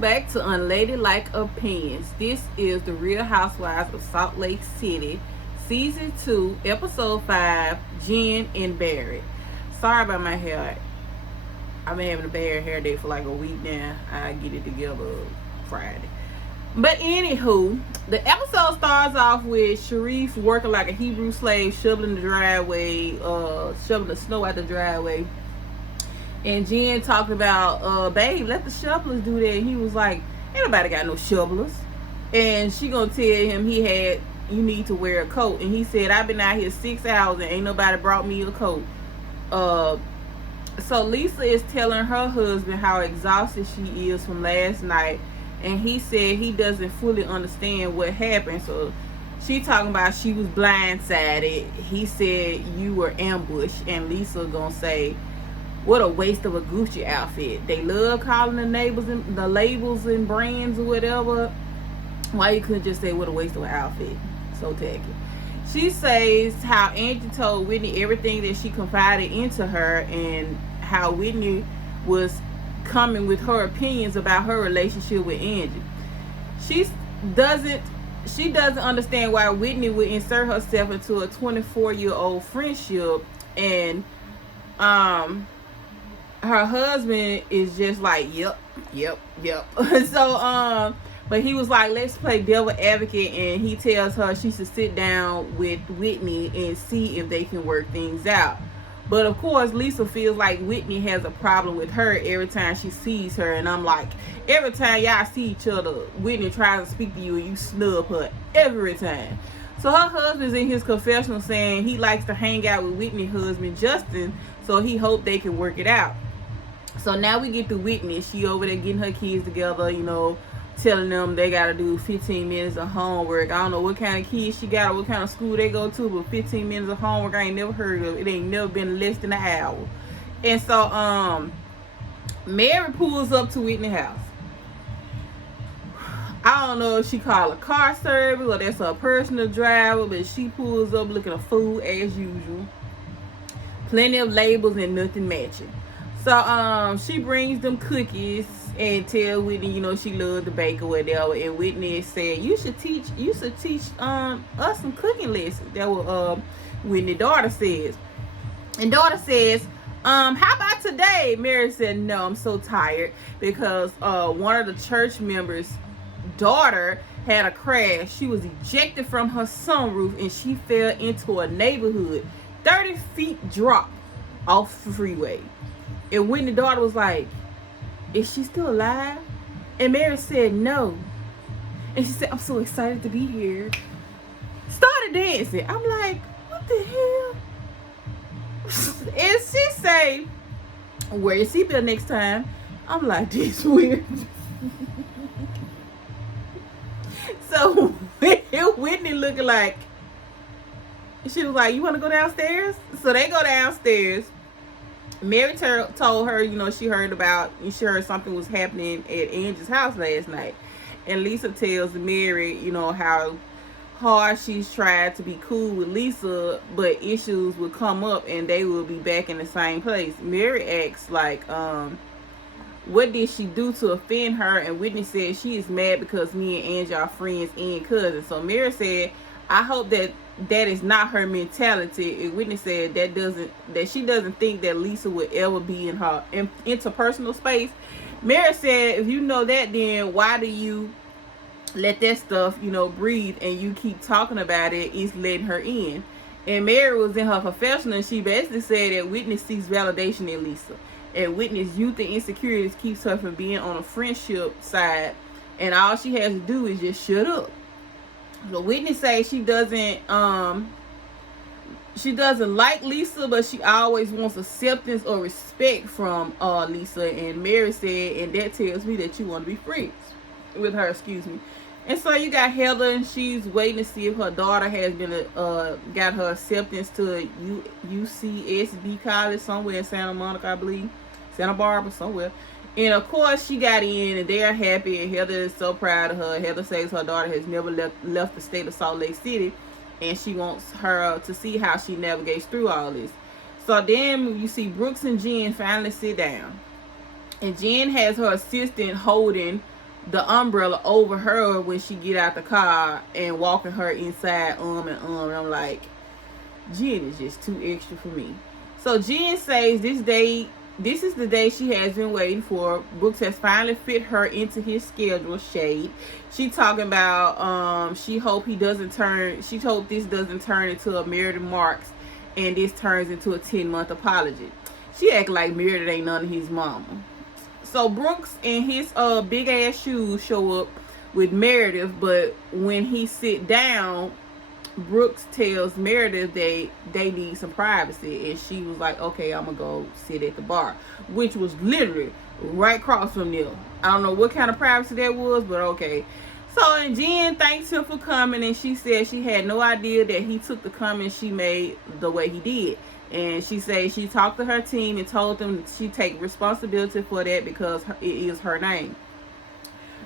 Welcome back to Unladylike Opinions. This is the Real Housewives of Salt Lake City, Season 2, Episode 5, Jen and Barry. Sorry about my hair. I've been having a bad hair day for like a week now. I get it together Friday. But anywho, the episode starts off with Sharif working like a Hebrew slave, shoveling the driveway, shoveling the snow out the driveway. And Jen talked about, babe, let the shovelers do that. And he was like, ain't nobody got no shovelers. And she gonna tell him you need to wear a coat. And he said, I've been out here 6 hours and ain't nobody brought me a coat. So Lisa is telling her husband how exhausted she is from last night. And he said he doesn't fully understand what happened. So she talking about she was blindsided. He said you were ambushed. And Lisa gonna say, what a waste of a Gucci outfit. They love calling the neighbors and the labels and brands or whatever. Why you couldn't just say what a waste of an outfit? So tacky. She says how Angie told Whitney everything that she confided into her and how Whitney was coming with her opinions about her relationship with Angie. She doesn't understand why Whitney would insert herself into a 24-year-old friendship, and her husband is just like, yep. So, but he was like, let's play devil advocate, and he tells her she should sit down with Whitney and see if they can work things out. But of course, Lisa feels like Whitney has a problem with her every time she sees her, and I'm like, every time y'all see each other, Whitney tries to speak to you and you snub her every time. So her husband's in his confessional saying he likes to hang out with Whitney's husband, Justin, so he hoped they can work it out. So now we get to Whitney. She over there getting her kids together, telling them they got to do 15 minutes of homework. I don't know what kind of kids she got or what kind of school they go to, but 15 minutes of homework I ain't never heard of. It ain't never been less than an hour. And so Mary pulls up to Whitney's house. I don't know if she called a car service or that's her personal driver, but she pulls up looking a fool as usual. Plenty of labels and nothing matching. So she brings them cookies and tell Whitney, she loved to bake or whatever. And Whitney said, you should teach us some cooking lessons. That what Whitney's daughter says. And daughter says, how about today? Mary said, no, I'm so tired because one of the church members' daughter had a crash. She was ejected from her sunroof and she fell into a neighborhood 30 feet drop off the freeway. And Whitney's daughter was like, is she still alive? And Mary said no. And she said, I'm so excited to be here. Started dancing. I'm like, what the hell? And she say, wear your seatbelt next time. I'm like, this weird. So Whitney looking like, she was like, you want to go downstairs? So they go downstairs. Mary told her, she heard something was happening at Angie's house last night. And Lisa tells Mary, how hard she's tried to be cool with Lisa, but issues will come up and they will be back in the same place. Mary asks, like, what did she do to offend her? And Whitney said she is mad because me and Angie are friends and cousins. So Mary said, I hope that is not her mentality. And Whitney said that she doesn't think that Lisa would ever be in her interpersonal space. Mary said, if you know that, then why do you let that stuff, breathe and you keep talking about it? It's letting her in. And Mary was in her confessional and she basically said that Whitney seeks validation in Lisa. And Whitney's youth and insecurities keeps her from being on a friendship side. And all she has to do is just shut up. So Whitney says she doesn't like Lisa, but she always wants acceptance or respect from Lisa. And Mary said, and that tells me that you want to be friends with her, And so you got Heather, and she's waiting to see if her daughter has been got her acceptance to UCSB college somewhere in Santa Monica, I believe, Santa Barbara, somewhere. And of course she got in and they're happy, and Heather is so proud of her. Heather says her daughter has never left the state of Salt Lake City, and she wants her to see how she navigates through all this. So then you see Brooks and Jen finally sit down. And Jen has her assistant holding the umbrella over her when she get out the car and walking her inside and I'm like, Jen is just too extra for me. So Jen says this is the day she has been waiting for. Brooks has finally fit her into his schedule. Shade. She talking about she hope this doesn't turn into a Meredith Marks and this turns into a 10-month apology. She act like Meredith ain't none of his mama. So Brooks in his big ass shoes show up with Meredith, but when he sit down, Brooks tells Meredith they need some privacy, and she was like, okay, I'm gonna go sit at the bar, which was literally right across from them. I don't know what kind of privacy that was, but okay. So and Jen thanks him for coming, and she said she had no idea that he took the comment she made the way he did. And she said she talked to her team and told them she take responsibility for that because it is her name.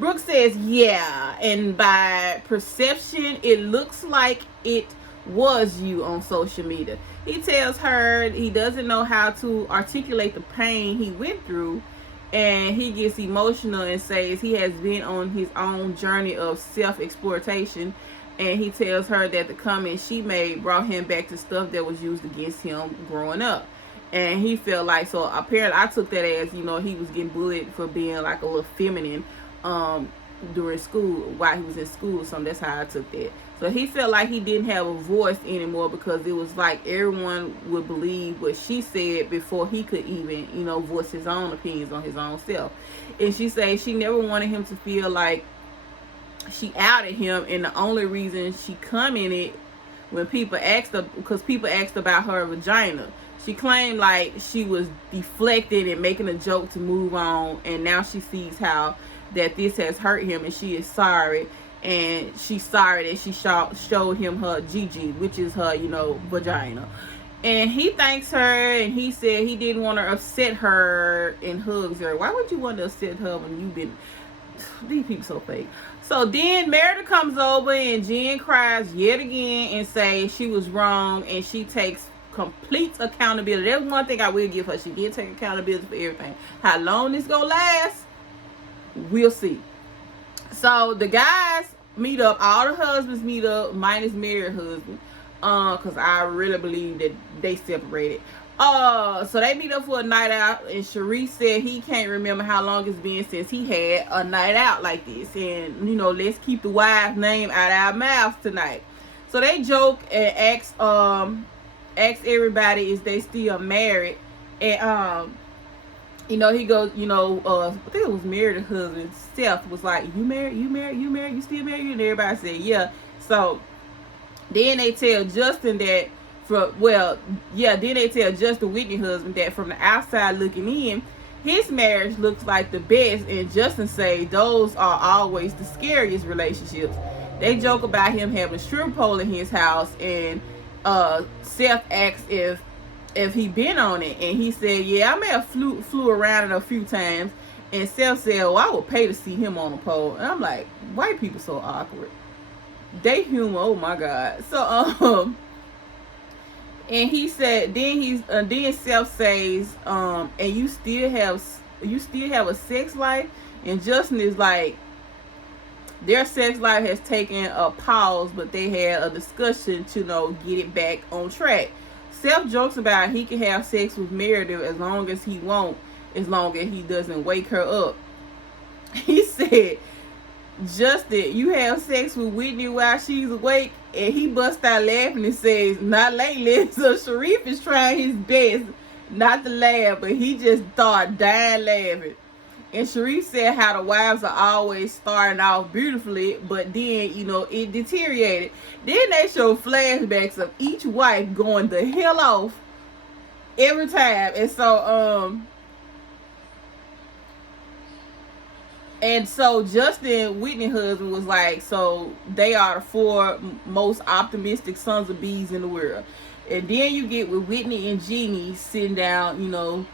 Brooks says, yeah, and by perception, it looks like it was you on social media. He tells her he doesn't know how to articulate the pain he went through, and he gets emotional and says he has been on his own journey of self-exploitation, and he tells her that the comment she made brought him back to stuff that was used against him growing up. And he felt like, so apparently I took that as, he was getting bullied for being like a little feminine during school, while he was in school. So that's how I took that. So he felt like he didn't have a voice anymore because it was like everyone would believe what she said before he could even, voice his own opinions on his own self. And she said she never wanted him to feel like she outed him, and the only reason she commented when people asked her, because people asked about her vagina, she claimed like she was deflecting and making a joke to move on, and now she sees how that this has hurt him, and she is sorry, and she's sorry that she showed him her GG, which is her, vagina. And he thanks her, and he said he didn't want to upset her and hugs her. Why would you want to upset her when you've been... These people so fake. So then Meredith comes over, and Jen cries yet again and says she was wrong, and she takes complete accountability. That's one thing I will give her. She did take accountability for everything. How long this gonna last, we'll see. So the guys meet up. All the husbands meet up, minus Mary's husband, because I really believe that they separated. So they meet up for a night out, and Sharice said he can't remember how long it's been since he had a night out like this, and let's keep the wife's name out of our mouths tonight. So they joke and ask everybody is they still married, and he goes, I think it was Mary's husband, Seth, was like, you married, you still married? And everybody said, yeah. So then they tell Justin that then they tell Justin, Whitney's husband, that from the outside looking in, his marriage looks like the best, and Justin say those are always the scariest relationships. They joke about him having a strip pole in his house, and Seth asks if he been on it, and he said, yeah, I may have flew around it a few times. And Seth said, well, I would pay to see him on a pole. And I'm like, white people so awkward. They humor, oh my God. So and he said, then Seth says, and you still have a sex life? And Justin is like, their sex life has taken a pause, but they had a discussion to get it back on track. Seth jokes about he can have sex with Meredith as long as he won't, as long as he doesn't wake her up. He said, Justin, you have sex with Whitney while she's awake? And he busts out laughing and says, not lately. So Sharif is trying his best not to laugh, but he just started dying laughing. And Sharif said how the wives are always starting off beautifully, but then, it deteriorated. Then they show flashbacks of each wife going the hell off every time. And so Justin, Whitney's husband, was like, so they are the 4 most optimistic sons of bees in the world. And then you get with Whitney and Jeannie sitting down,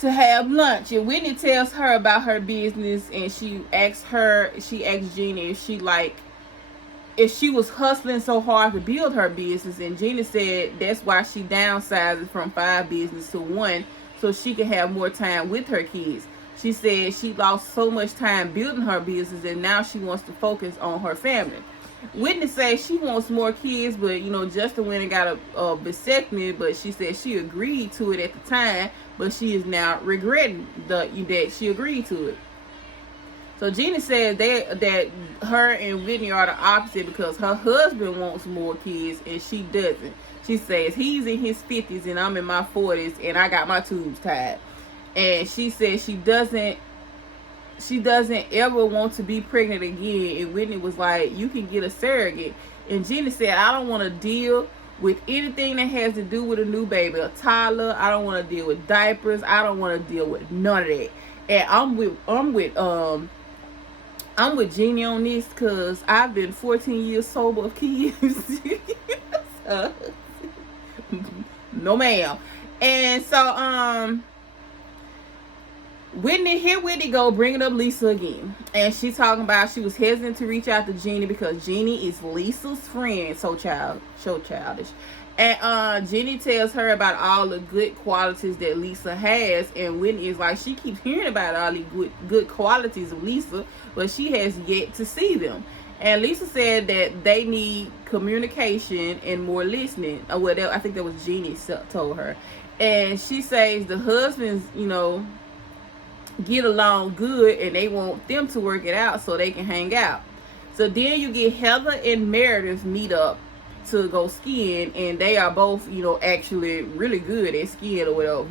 to have lunch, and Whitney tells her about her business, and she asks Jeannie if she was hustling so hard to build her business, and Jeannie said that's why she downsizes from 5 business to 1, so she can have more time with her kids. She said she lost so much time building her business and now she wants to focus on her family. Whitney says she wants more kids, but Justin went and got a vasectomy, but she said she agreed to it at the time, but she is now regretting that she agreed to it. So Jeannie says that her and Whitney are the opposite because her husband wants more kids and she doesn't. She says he's in his 50s and I'm in my 40s and I got my tubes tied. And she says she doesn't ever want to be pregnant again. And Whitney was like, you can get a surrogate. And Jeannie said, I don't want to deal with anything that has to do with a new baby, a toddler. I don't want to deal with diapers. I don't want to deal with none of that. And I'm with Jeannie on this because I've been 14 years sober of kids. No ma'am. And so Whitney go bringing up Lisa again, and she talking about she was hesitant to reach out to Jeannie because Jeannie is Lisa's friend. So childish. And Jeannie tells her about all the good qualities that Lisa has, and Whitney is like, she keeps hearing about all these good qualities of Lisa, but she has yet to see them. And Lisa said that they need communication and more listening. Well, I think that was Jeannie told her. And she says the husbands, get along good and they want them to work it out so they can hang out. So then you get Heather and Meredith meet up to go skiing, and they are both, actually really good at skiing or whatever,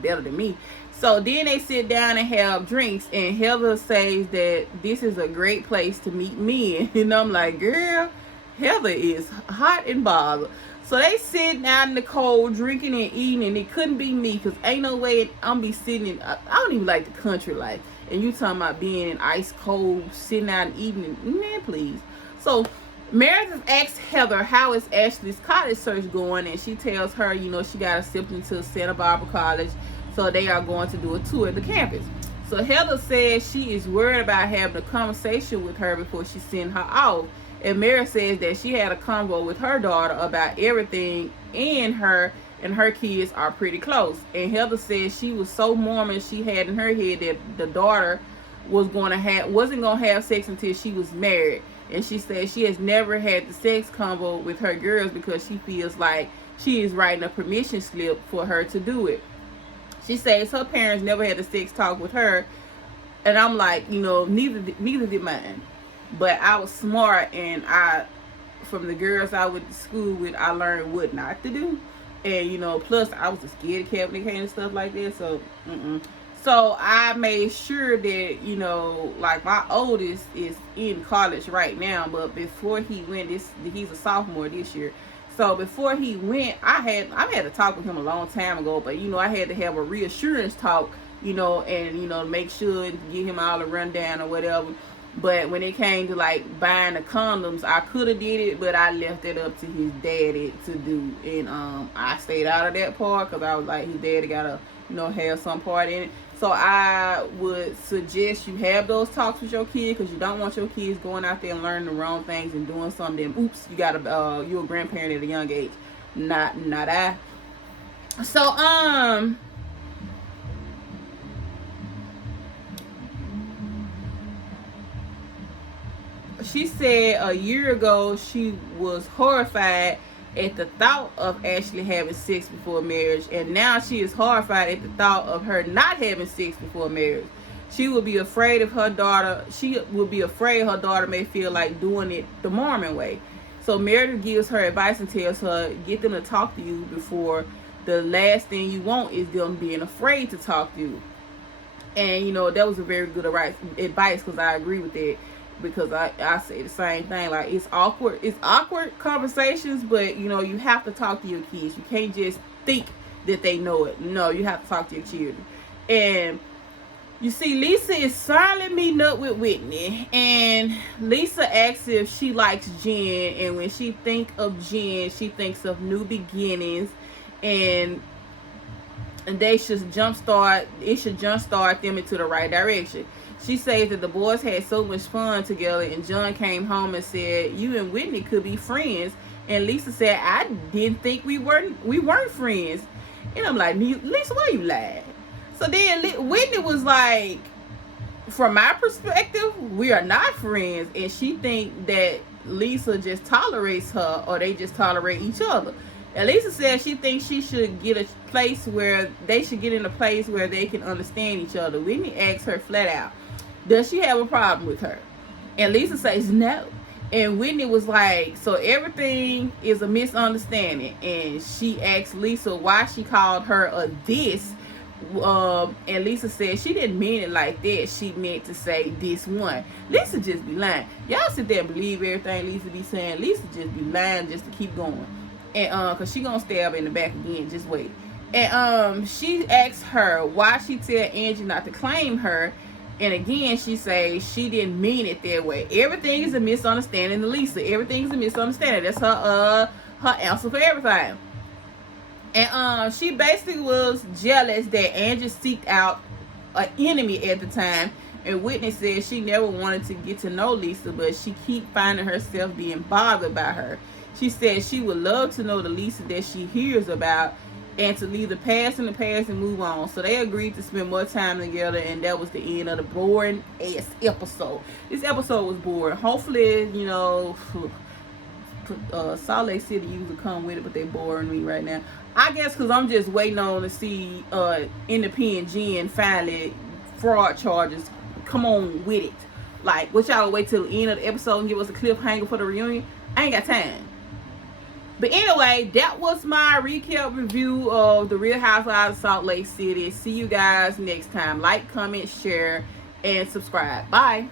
better than me. So then they sit down and have drinks, and Heather says that this is a great place to meet men. And I'm like, girl, Heather is hot and bothered. So they sitting out in the cold, drinking and eating, and it couldn't be me because ain't no way I'm be sitting in, I don't even like the country life. And you talking about being in ice cold, sitting out and eating, man, please. So Meredith asks Heather how is Ashley's college search going, and she tells her, she got accepted to Santa Barbara College, so they are going to do a tour of the campus. So Heather says she is worried about having a conversation with her before she sends her off. And Mary says that she had a convo with her daughter about everything, and her kids are pretty close. And Heather says she was so Mormon she had in her head that the daughter wasn't gonna have sex until she was married. And she says she has never had the sex convo with her girls because she feels like she is writing a permission slip for her to do it. She says her parents never had a sex talk with her, and I'm like, neither did mine. But I was smart, and from the girls I went to school with, I learned what not to do. And, plus I was a scared cat when it came to stuff like that. So, So I made sure that, like my oldest is in college right now, but before he went, he's a sophomore this year. So before he went, I had to talk with him a long time ago, but, I had to have a reassurance talk, and, make sure and give him all the rundown or whatever. But when it came to like buying the condoms, I could have did it, but I left it up to his daddy to do. And I stayed out of that part because I was like, his daddy gotta, have some part in it. So I would suggest you have those talks with your kid, because you don't want your kids going out there and learning the wrong things and doing something. Oops, you're a grandparent at a young age. Not I. So she said a year ago she was horrified at the thought of Ashley having sex before marriage, and now she is horrified at the thought of her not having sex before marriage. She would be afraid her daughter may feel like doing it the Mormon way. So Meredith gives her advice and tells her, get them to talk to you before the last thing you want is them being afraid to talk to you. And that was a very good advice, because I agree with that. Because I say the same thing. Like, it's awkward conversations, but you have to talk to your kids. You can't just think that they know it. No, you have to talk to your children. And you see, Lisa is finally meeting up with Whitney, and Lisa asks if she likes Jen, and when she think of Jen, she thinks of new beginnings, and it should jumpstart them into the right direction. She says that the boys had so much fun together, and John came home and said, you and Whitney could be friends. And Lisa said, I didn't think we weren't friends. And I'm like, Lisa, why you lying? So then Whitney was like, from my perspective, we are not friends, and she think that Lisa just tolerates her, or they just tolerate each other. And Lisa says she thinks she should get a place where they should get in a place where they can understand each other. Whitney asks her flat out, does she have a problem with her? And Lisa says no. And Whitney was like, so everything is a misunderstanding. And she asked Lisa why she called her a this. And Lisa said she didn't mean it like that. She meant to say this one. Lisa just be lying. Y'all sit there and believe everything Lisa be saying. Lisa just be lying just to keep going. And cause she gonna stab her in the back again. Just wait. And she asked her why she tell Angie not to claim her. And again, she says she didn't mean it that way. Everything is a misunderstanding to Lisa. Everything is a misunderstanding. That's her answer for everything. And she basically was jealous that Angie seeked out an enemy at the time. And Whitney said she never wanted to get to know Lisa, but she keep finding herself being bothered by her. She said she would love to know the Lisa that she hears about, and to leave the past in the past and move on. So they agreed to spend more time together, and that was the end of the boring ass episode. This episode was boring. Hopefully, you know, Salt Lake City usually come with it, but they boring me right now. I guess because I'm just waiting on to see Independent Jen finally fraud charges come on with it. Like, what y'all wait till the end of the episode and give us a cliffhanger for the reunion? I ain't got time. But anyway, that was my recap review of The Real Housewives of Salt Lake City. See you guys next time. Like, comment, share, and subscribe. Bye.